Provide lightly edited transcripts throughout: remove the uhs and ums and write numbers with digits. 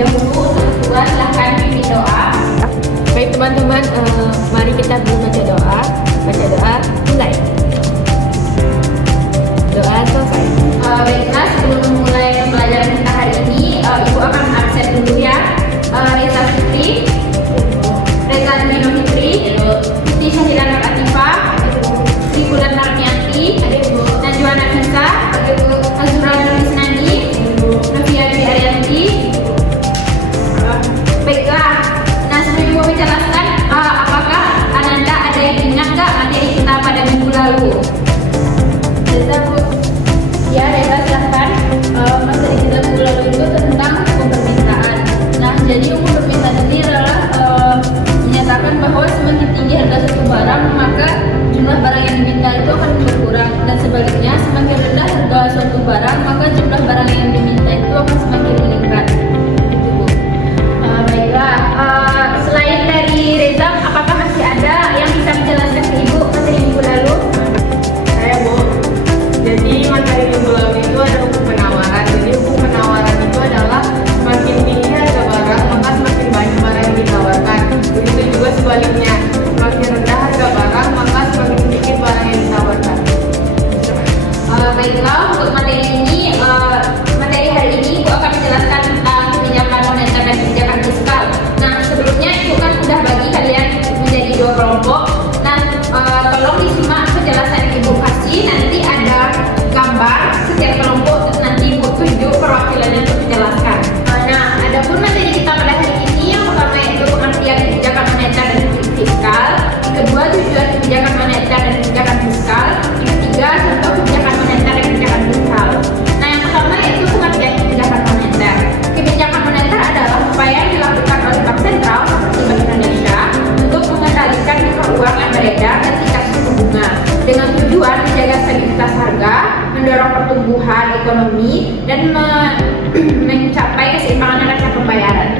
terlebih dahulu. Untuk kedua, silahkan pimpin doa. Baik teman-teman, mari kita baca doa. Baca doa, mulai. Doa selesai. Baiklah, sebelum memulai pembelajaran kita hari ini, Ibu akan absen dulu ya. Reza Fitri, Reza Dino Fitri, Siti Syahira Nur Atifah, Sri Bulan Narmianti, Najwa Nafisa, Azura Nur Isnani, Novia Dwi Arianti. Baiklah, nah sebelum Ibu menjelaskan, apakah Ananda ada yang ingat nggak materi kita pada minggu lalu? Reza, Bu. Ya, Reza silahkan. Materi kita minggu lalu itu tentang hukum permintaan. Nah, jadi hukum permintaan ini adalah menyatakan bahwa semakin tinggi harga suatu barang, maka jumlah barang yang diminta itu akan berkurang, dan sebaliknya semakin rendah harga suatu barang, maka jumlah barang yang diminta itu akan semakin meningkat. Itu, Bu. Baiklah, selain dari Reza, apakah masih ada yang bisa menjelaskan ke Ibu materi minggu lalu? Saya, Bu. Jadi materi minggu lalu itu ada hukum penawaran. Jadi hukum penawaran itu adalah semakin tinggi harga barang, maka semakin banyak barang yang ditawarkan. Begitu juga sebaliknya, semakin rendah harga barang, maka semakin sedikit barang yang ditawarkan. Baiklah, untuk materi ini, materi hari ini Ibu akan menjelaskan tentang kebijakan moneter dan kebijakan fiskal. Nah, sebelumnya Ibu kan sudah bagi kalian menjadi dua kelompok. Nah, tolong disimak penjelasan yang Ibu kasih. Nanti ada gambar setiap kelompok, terus nanti Ibu tunjuk perwakilannya untuk menjelaskan. Nah, adapun materi kita pada hari ini, yang pertama yaitu pengertian kebijakan moneter dan fiskal. Yang kedua, tujuan kebijakan moneter dan kebijakan fiskal. Yang ketiga, contoh kebijakan moneter dan kebijakan fiskal. Nah, yang pertama yaitu pengertian kebijakan moneter. Kebijakan moneter adalah upaya yang dilakukan oleh Bank Sentral seperti Bank Indonesia untuk mengendalikan muka uang yang beredar dan tingkat suku bunga dengan tujuan menjaga stabilitas harga, mendorong pertumbuhan ekonomi, dan mencapai keseimbangan neraca pembayaran.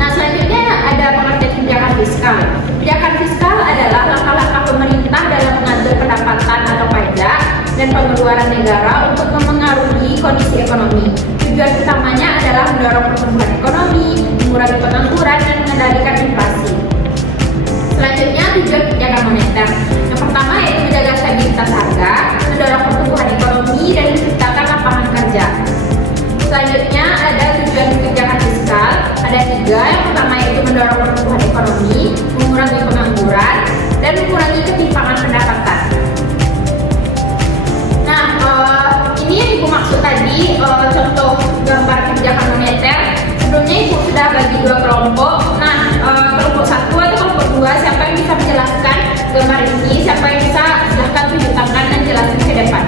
Nah, selanjutnya ada pengertian kebijakan fiskal. Kebijakan fiskal adalah langkah-langkah pemerintah dalam mengatur pendapatan atau pajak dan pengeluaran negara untuk memengaruhi kondisi ekonomi. Tujuan utamanya adalah mendorong pertumbuhan ekonomi, mengurangi pengangguran, dan mengendalikan inflasi. Selanjutnya, tujuan kebijakan moneter. Yang pertama yaitu menjaga stabilitas harga, mendorong pertumbuhan ekonomi, dan menciptakan lapangan kerja. Selanjutnya ada tujuan kebijakan fiskal. Ada tiga. Yang pertama yaitu mendorong pertumbuhan ekonomi, mengurangi pengangguran, dan mengurangi ketimpangan pendapatan. Nah, ini yang Ibu maksud tadi, contoh gambar kebijakan moneter. Sebelumnya Ibu sudah bagi dua kelompok. Nah, kelompok satu atau kelompok dua, siapa yang bisa menjelaskan gambar ini? Siapa yang bisa, silahkan tunjuk tangan dan jelaskan ke depan.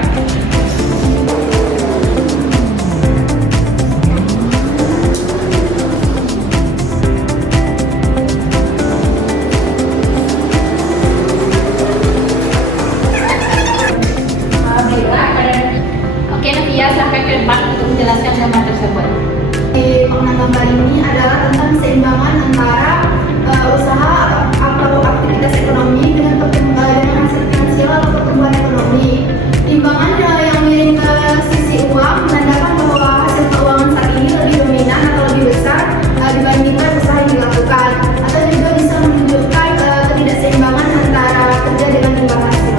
Oke, Novia, silahkan ke depan untuk menjelaskan gambar tersebut. Makna gambar ini adalah tentang keseimbangan antara usaha atau aktivitas ekonomi dengan hasil finansial atau pertumbuhan ekonomi. Timbangan yang miring ke sisi uang menandakan bahwa hasil keuangan saat ini lebih dominan atau lebih besar dibandingkan usaha yang dilakukan, atau juga bisa menunjukkan ketidakseimbangan antara kerja dengan imbal hasil.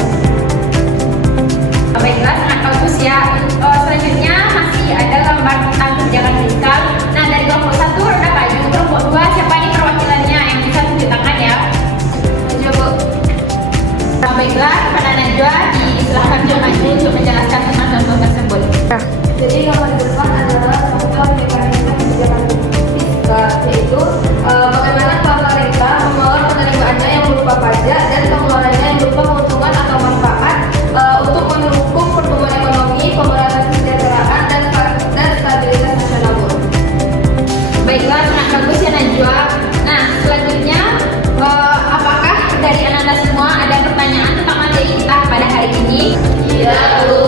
Baiklah, sangat bagus ya. Selanjutnya masih ada gambar tentang kebijakan fiskal. Nah, dari kelompok satu udah maju, kelompok dua siapa nih perwakilannya yang bisa tunjuk tangan ya? Najwa, Bu. Baiklah, kepada Najwa disilahkan maju untuk menjelaskan tentang contoh tersebut. Jadi gambar depan adalah contoh mekanisme kebijakan fiskal, yaitu bagaimana pemerintah mengelola penerimaannya yang berupa pajak dan pengeluarannya yang berupa keuntungan atau manfaat untuk mendukung pertumbuhan ekonomi, pemberantasan kesejahteraan, dan stabilitas nasional. Baiklah, sangat bagus ya Najwa. Nah, selanjutnya apakah dari Ananda semua ada pertanyaan tentang materi kita pada hari ini? Iya, Bu.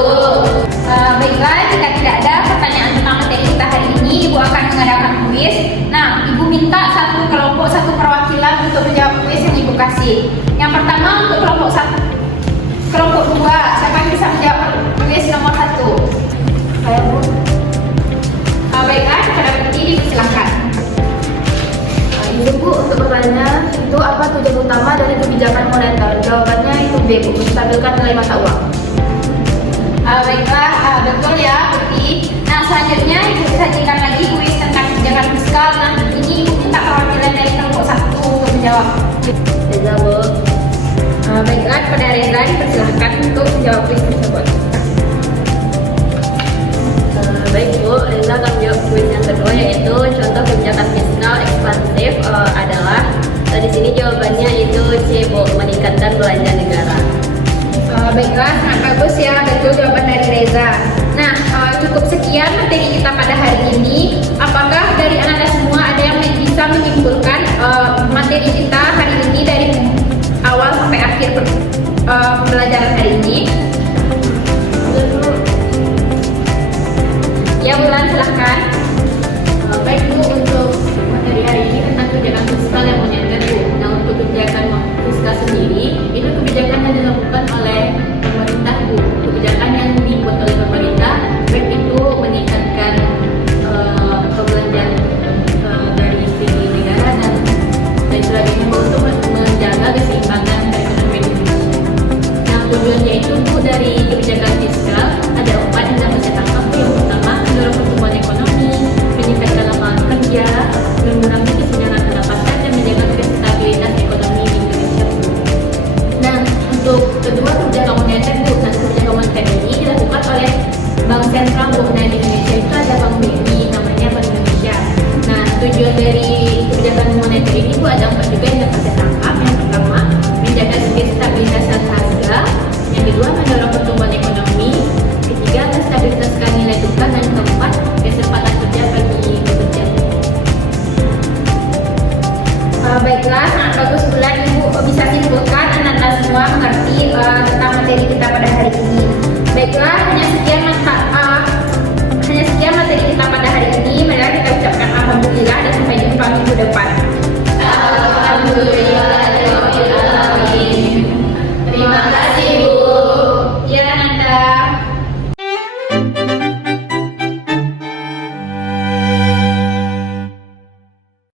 Baiklah, jika tidak ada pertanyaan tentang materi kita hari ini, Ibu akan mengadakan kuis. Nah, Ibu minta satu kelompok, satu perwakilan untuk menjawab kuis yang Ibu kasih. Yang pertama untuk kelompok satu. Kelompok dua, siapa yang bisa menjawab kuis nomor 1? Saya, Bu. Baiklah, kepada Putih, silakan. untuk bertanya itu apa tujuan utama dari kebijakan moneter? Jawabannya itu B, Bu, menstabilkan nilai mata uang. Baiklah, betul ya, Putih. Nah, selanjutnya Ibu sajikan lagi kuis tentang kebijakan fiskal. Nah, ini Ibu minta perwakilan dari kelompok 1 untuk menjawab. Reza, Bu. Baiklah, kepada Reza dipersilahkan untuk menjawab kuis tersebut. Baik, Bu, Reza akan menjawab kuis yang kedua, yaitu contoh kebijakan fiskal ekspansif adalah di sini jawabannya itu C, Bu, meningkatkan belanja negara. Baiklah, sangat bagus ya, betul jawaban dari Reza. Nah, cukup sekian materi kita pada hari ini. Apakah dari anak-anak semua ada yang bisa menyimpulkan materi kita hari ini dari awal sampai akhir pembelajaran hari ini? Ya, Bulan, silahkan. Baik, Bu, untuk materi hari ini tentang kebijakan fiskal yang moneter, Bu. Nah, untuk kebijakan fiskal sendiri, itu kebijakan yang dilakukan oleh pemerintah, Bu. Kebijakan yang dibuat oleh pemerintah, baik itu meningkatkan pembelanjaan dari segi negara dan sebagainya, Bu, untuk menjaga keseimbangan perekonomian Indonesia. Nah, tujuannya itu, Bu, dari kebijakan fiskal ada 4 yang dapat saya tangkap. Yang pertama, mendorong pertumbuhan ekonomi, meningkatkan lapangan kerja, mengurangi kesenjangan pendapatan, dan menjaga stabilitas ekonomi di Indonesia, Bu. Nah, untuk kedua kebijakan moneter, Bu. Nah, kebijakan moneter ini dilakukan oleh Bank Sentral, Bu. Nah, di Indonesia itu ada Bank BI, namanya Bank Indonesia. Nah, tujuan dari kebijakan moneter ini, Bu, ada 4 juga yang dapat saya tangkap. Yang pertama, menjaga stabilitas harga. Yang kedua, mendorong pertumbuhan ekonomi. Ketiga, menstabilkan nilai tukar. Dan keempat, kesempatan kerja bagi pekerja. Baiklah, sangat bagus Bulan. Ibu bisa simpulkan anak-anak semua mengerti tentang materi kita pada hari ini. Baiklah, hanya sekian materi kita pada hari ini. Mari kita ucapkan alhamdulillah dan sampai jumpa minggu depan.